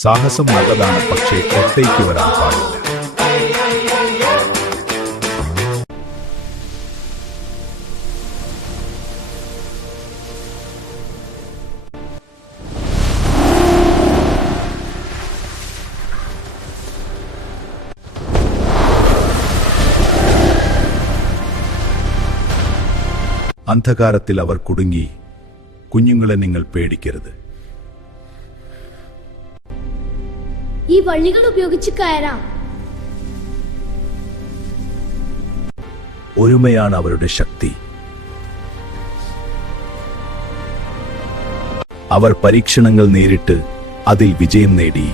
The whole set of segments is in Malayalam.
സാഹസം നല്ലതാണ്, പക്ഷേ പുറത്തേക്ക് വരാൻ പാടില്ല. അന്ധകാരത്തിൽ അവർ കുടുങ്ങി. കുഞ്ഞുങ്ങളെ നിങ്ങൾ പേടിക്കരുത്. ഈ വള്ളികൾ ഉപയോഗിച്ച് കയറാം. ഒരുമയാണ് അവരുടെ ശക്തി. അവർ പരീക്ഷണങ്ങൾ നേരിട്ട് അതിൽ വിജയം നേടി.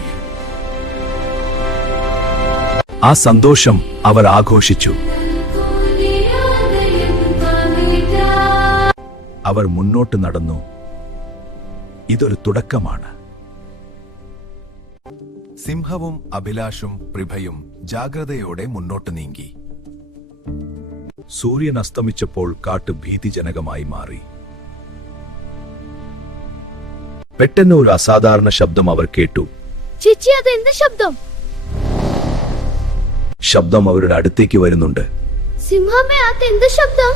ആ സന്തോഷം അവർ ആഘോഷിച്ചു. അവർ മുന്നോട്ട് നടന്നു. ഇതൊരു തുടക്കമാണ്. സിംഹവും അഭിലാഷും പ്രഭയും ജാഗ്രതയോടെ മുന്നോട്ട് നീങ്ങി. സൂര്യൻ അസ്തമിച്ചപ്പോൾ കാട്ട് ഭീതിജനകമായി മാറി. പെട്ടെന്ന് ഒരു അസാധാരണ ശബ്ദം അവർ കേട്ടു. ചേച്ചി, അത് എന്ത് ശബ്ദം? ശബ്ദം അവരുടെ അടുത്തേക്ക് വരുന്നുണ്ട്. സിംഹമേ, അത് എന്ത് ശബ്ദം?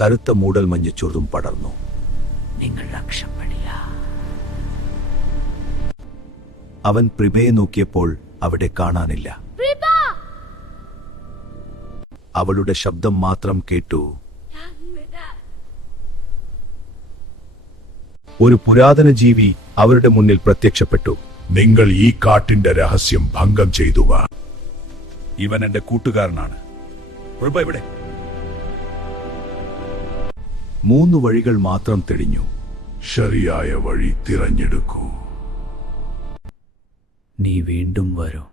കറുത്ത മൂടൽമഞ്ഞ് ചുരുതും പടർന്നു. നിങ്ങൾ രക്ഷപ്പെടില്ല. അവൻ പ്രഭയെ നോക്കിയപ്പോൾ അവിടെ കാണാനില്ല. അവളുടെ ശബ്ദം മാത്രം കേട്ടു. ഒരു പുരാതന ജീവി അവരുടെ മുന്നിൽ പ്രത്യക്ഷപ്പെട്ടു. നിങ്ങൾ ഈ കാട്ടിന്റെ രഹസ്യം ഭംഗം ചെയ്തു. ഇവൻ എന്റെ കൂട്ടുകാരനാണ്. പ്രഭ ഇവിടെ. 3 വഴികൾ മാത്രം തെളിഞ്ഞു. ശരിയായ വഴി തിരഞ്ഞെടുക്കൂ. നീ വീണ്ടും വരും.